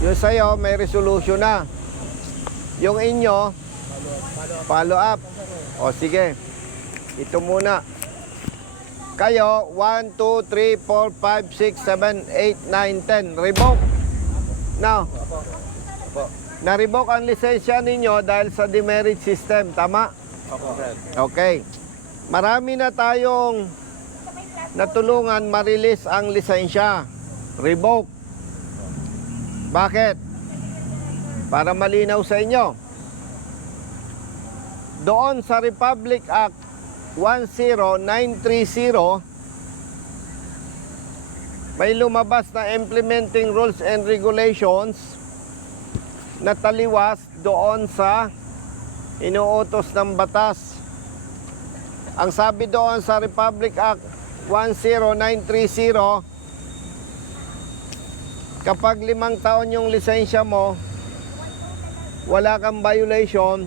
Yung sa'yo, may resolution na. Yung inyo, follow up. O sige, ito muna. Kayo, 1, 2, 3, 4, 5, 6, 7, 8, 9, 10. Revoke. Now, na-revoke ang lisensya ninyo dahil sa demerit system. Tama? Okay. Marami na tayong natulungan ma-release ang lisensya. Revoke. Bakit? Para malinaw sa inyo. Doon sa Republic Act 10930, may lumabas na implementing rules and regulations na taliwas doon sa inuutos ng batas. Ang sabi doon sa Republic Act 10930, kapag limang taon yung lisensya mo, wala kang violation,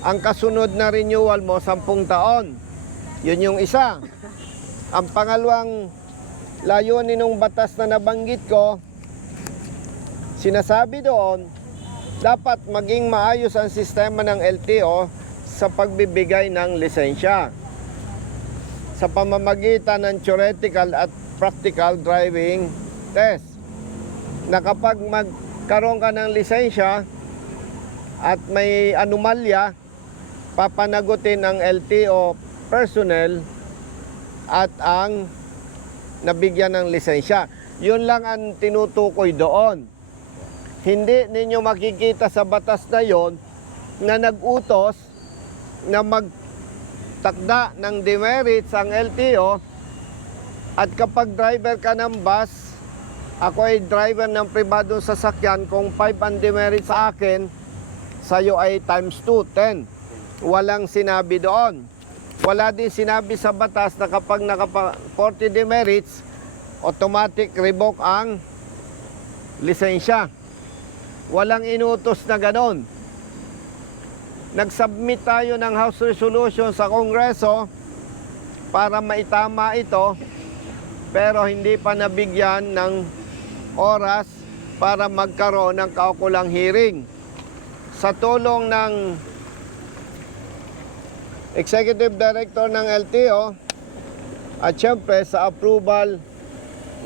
ang kasunod na renewal mo, sampung taon. Yun yung isa. Ang pangalawang layunin ng batas na nabanggit ko, sinasabi doon, dapat maging maayos ang sistema ng LTO sa pagbibigay ng lisensya sa pamamagitan ng theoretical at practical driving test na kapag magkaroon ka ng lisensya at may anomalya, papanagutin ng LTO personnel at ang nabigyan ng lisensya. Yun lang ang tinutukoy doon. Hindi ninyo makikita sa batas na yon na nag-utos na magtakda ng demerits ang LTO at kapag driver ka ng bus, ako ay driver ng pribadong sasakyan, kung 5 ang demerit sa akin, sa'yo ay times 2, 10. Walang sinabi doon. Wala din sinabi sa batas na kapag nakapa 40 demerits, automatic revoke ang lisensya. Walang inutos na ganon. Nag-submit tayo ng House Resolution sa Kongreso para maitama ito, pero hindi pa nabigyan ng oras para magkaroon ng kaukulang hearing. Sa tulong ng Executive Director ng LTO at syempre sa approval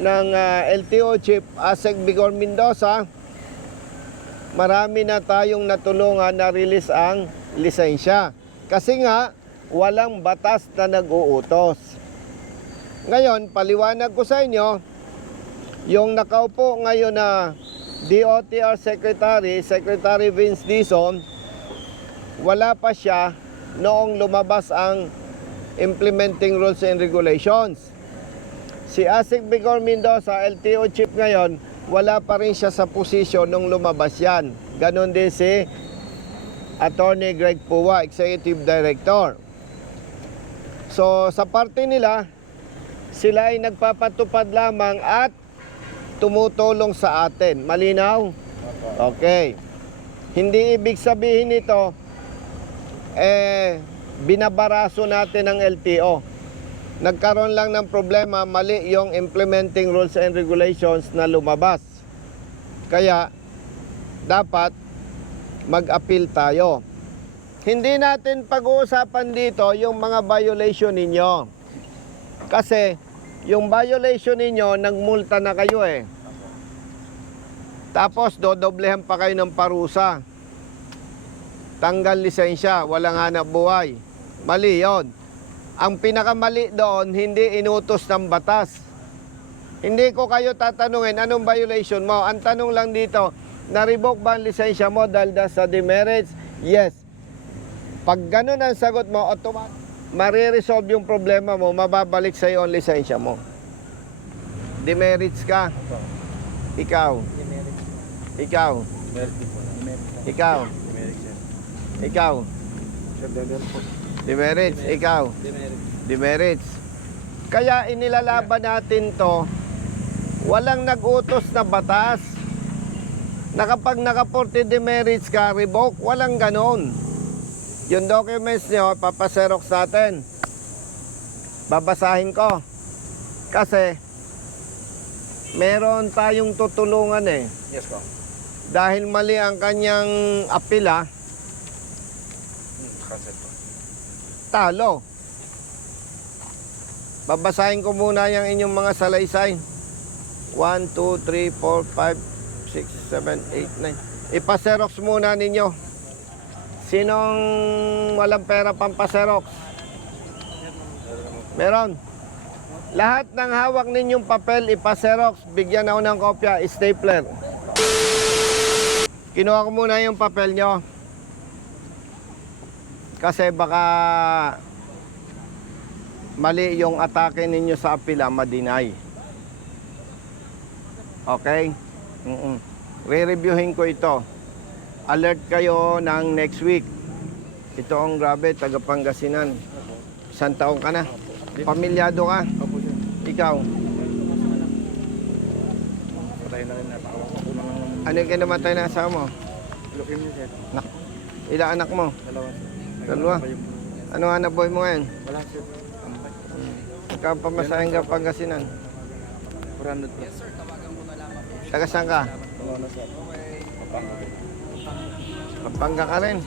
ng ah, LTO Chief Asek Bigor Mendoza, marami na tayong natulungan na release ang lisensya. Kasi nga, walang batas na nag-uutos. Ngayon, paliwanag ko sa inyo, yung nakaupo ngayon na DOTR Secretary, Secretary Vince Dizon, wala pa siya noong lumabas ang implementing rules and regulations. Si Asik Bigor Mendoza, LTO chief ngayon, wala pa rin siya sa posisyon nung lumabas yan. Ganon din si Attorney Greg Puwa, Executive Director. So sa parte nila, sila ay nagpapatupad lamang at tumutulong sa atin. Malinaw? Okay. Hindi ibig sabihin nito, eh, binabaraso natin ang LTO. Nagkaroon lang ng problema, mali yung implementing rules and regulations na lumabas. Kaya, dapat mag-appeal tayo. Hindi natin pag-uusapan dito yung mga violation ninyo. Kasi, yung violation ninyo, nagmulta na kayo eh. Tapos, dodoblehan pa kayo ng parusa. Tanggal lisensya, walang hanap buhay. Mali yon. Ang pinakamali doon, hindi inutos ng batas. Hindi ko kayo tatanungin, anong violation mo? Ang tanong lang dito, na-revoke ba ang lisensya mo dahil da sa demerits? Yes. Pag ganun ang sagot mo, automatic, mariresolve yung problema mo, mababalik sa iyo ang lisensya mo. Demerits ka. Ikaw. Ikaw. Ikaw. Ikaw. Demerits. Ikaw. Demerits. Kaya inilalaban natin to, walang nag-utos na batas na kapag naka 40 demerits ka, revoke, walang ganon. Yung documents nyo, papaserox natin. Babasahin ko. Kasi, meron tayong tutulungan eh. Yes po. dahil mali ang kanyang apila, Cancel po. talo. Babasahin ko muna yung inyong mga salaysay. 1, 2, 3, 4, 5, 6, 7, 8, 9. Ipaserox muna ninyo. Sinong walang pera pampaserox? Meron. Lahat ng hawak ninyong papel, ipaserox. Bigyan ako ng kopya, stapler. Kinuha ko muna yung papel nyo. Kasi baka mali yung atake ninyo sa apila, ma-deny. Okay? Mm-mm. Re-reviewin ko ito. Alert kayo ng next week. Ito ang grabe, taga Pangasinan. Isang taon ka na. Pamilyado ka. Ikaw. Patay na rin. Na Ano yung kinamatay na asawa mo? leukemia, sir. Ilang anak mo? Dalawa. Dalawa? Ano hanap buhay mo ngayon? Wala, sir. Ikaw pamasahin ka Pangasinan. 400 po. Taga saan ka? Wala na, sir. Pampanga. Ka rin.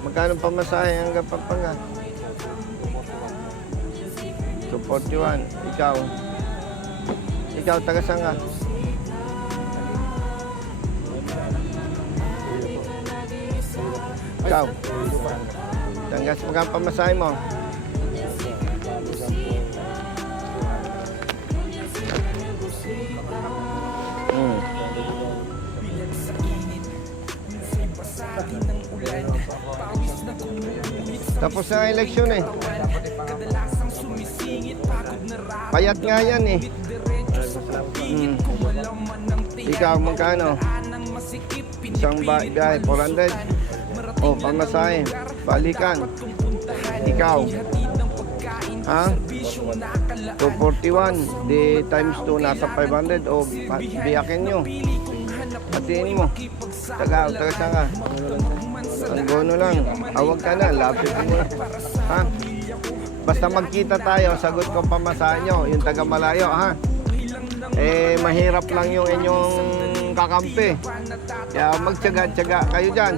Magkano pamasahe hanggang Pampanga? 241. Ikaw. Ikaw, taga saan ka? Ikaw. Tanggas magkano pamasahe mo? Tapos na ang eleksyon eh. Payat nga yan eh. Hmm. Ikaw, magkano? Isang ba biyahe, 400. Oh, pamasahe. Balikan. Ikaw. Ha? 241. Di times 2, nasa 500. O, biyakin nyo. Patiin mo. Taga, taga saan ka? Ang gono lang. Awag ka na, lapit mo. Ha? Basta magkita tayo, sagot ko pamasahe nyo, yung taga malayo, ha? Eh, mahirap lang yung inyong kakampi. Kaya magtyaga-tyaga kayo dyan.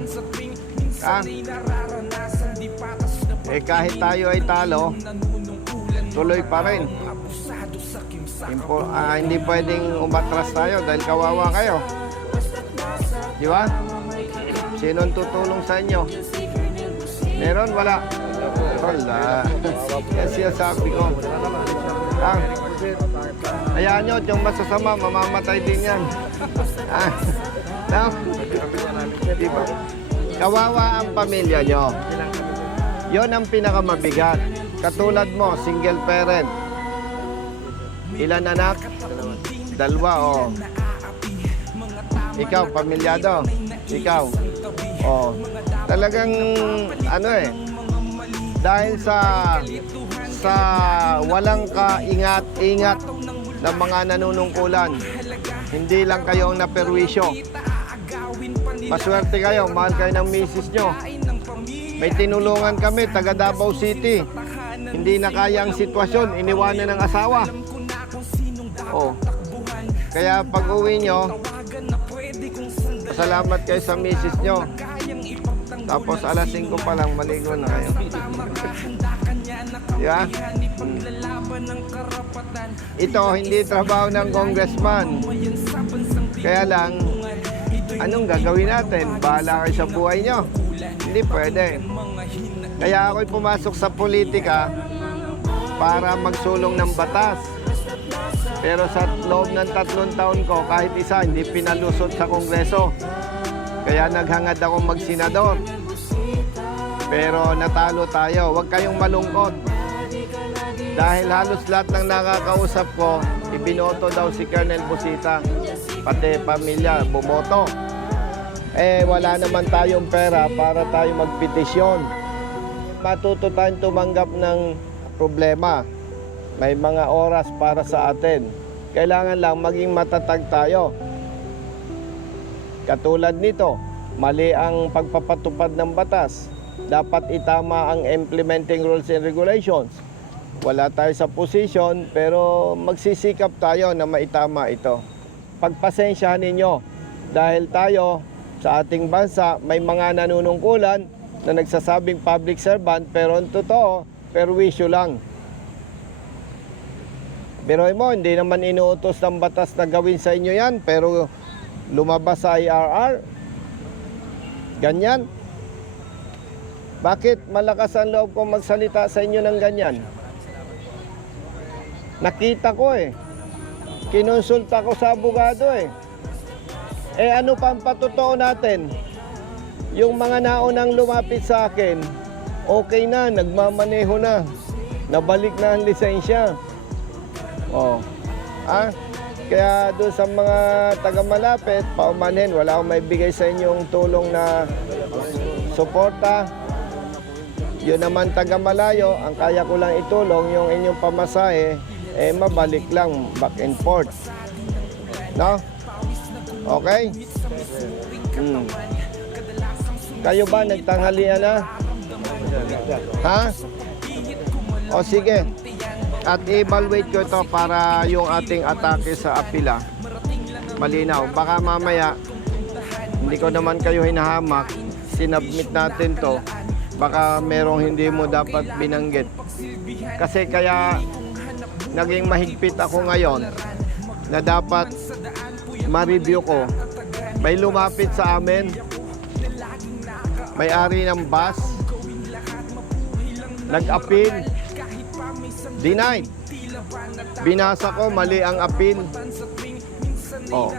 Ha? Eh, kahit tayo ay talo, tuloy pa rin. Impo, ah, hindi pwedeng umatras tayo dahil kawawa kayo. Di ba? Sino tutulong sa inyo? Meron? Wala? Wala. Yan siya sabi ko. Ah, hayaan nyo, yung masasama, mamamatay din yan. Ah, no? Di ba? Kawawa ang pamilya nyo. Yon ang pinakamabigat. Katulad mo, single parent. Ilan anak? Dalawa, oh. Ikaw, pamilyado. Ikaw. Oh. Talagang ano eh. Dahil sa sa walang kaingat-ingat ng mga nanunungkulan. Hindi lang kayo ang naperwisyo. Maswerte kayo, mahal kayo ng misis nyo. May tinulungan kami, taga Davao City. Hindi na kaya ang sitwasyon, iniwanan ng asawa. Oh. Kaya pag uwi nyo, salamat kayo sa misis nyo. Tapos alas 5 pa lang, maligo na kayo. Di ba? Ito, hindi trabaho ng congressman. Kaya lang, anong gagawin natin? Bahala kayo sa buhay nyo. Hindi pwede. Kaya ako'y pumasok sa politika para magsulong ng batas. Pero sa loob ng tatlong taon ko, kahit isa, hindi pinalusot sa Kongreso. Kaya naghangad akong magsenador. Pero natalo tayo. Huwag kayong malungkot. Dahil halos lahat ng nakakausap ko, ibinoto daw si Colonel Busita. Pati pamilya, bumoto. Eh, wala naman tayong pera para tayo magpetisyon. Matuto tayong tumanggap ng problema. May mga oras para sa atin. Kailangan lang maging matatag tayo. Katulad nito, mali ang pagpapatupad ng batas. Dapat itama ang implementing rules and regulations. Wala tayo sa position pero magsisikap tayo na maitama ito. Pagpasensyahan ninyo dahil tayo sa ating bansa may mga nanunungkulan na nagsasabing public servant pero ang totoo, perwisyo lang. Pero mo, hindi naman inuutos ng batas na gawin sa inyo yan, pero lumabas sa IRR. Ganyan. Bakit malakas ang loob ko magsalita sa inyo ng ganyan? Nakita ko eh. Kinonsulta ko sa abogado eh. Eh ano pa ang patotoo natin? Yung mga naunang lumapit sa akin, okay na, nagmamaneho na. Nabalik na ang lisensya. Oh. Ah, kaya doon sa mga taga-malapit, paumanhin, wala akong maibigay sa inyong tulong na suporta. Yun naman taga-malayo, ang kaya ko lang itulong yung inyong pamasahe, eh mabalik lang, back and forth. No? Okay? Hmm. Kayo ba nagtanghalian na? Ha? O sige. At evaluate ko ito para yung ating atake sa apila malinaw. Baka mamaya hindi ko naman kayo hinahamak. Sinubmit natin to. Baka merong hindi mo dapat binanggit. Kasi kaya naging mahigpit ako ngayon na dapat ma-review ko. May lumapit sa amin. May-ari ng bus. Nag-appeal. Denied. Binasa ko, mali ang appeal. Oh.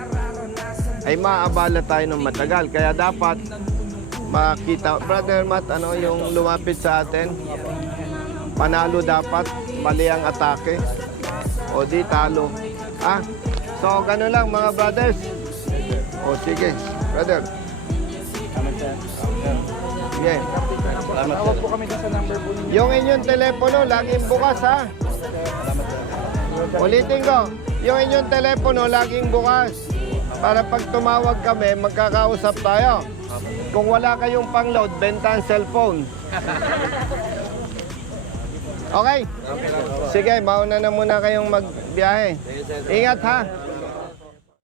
Ay maabala tayo ng matagal. Kaya dapat makita. Brother Matt, ano yung lumapit sa atin? Panalo dapat. Mali ang atake. O di talo. Ah, so gano'n lang mga brothers. O sige, brother. Sige. Salamat Tawag po kami dun sa number po ninyo. Yung inyong telepono, laging bukas ha. Ulitin ko, yung inyong telepono, laging bukas. Para pag tumawag kami, magkakausap tayo. Kung wala kayong pang-load, benta ang cellphone. Okay? Sige, mauna na muna kayong magbiyahe. Ingat ha.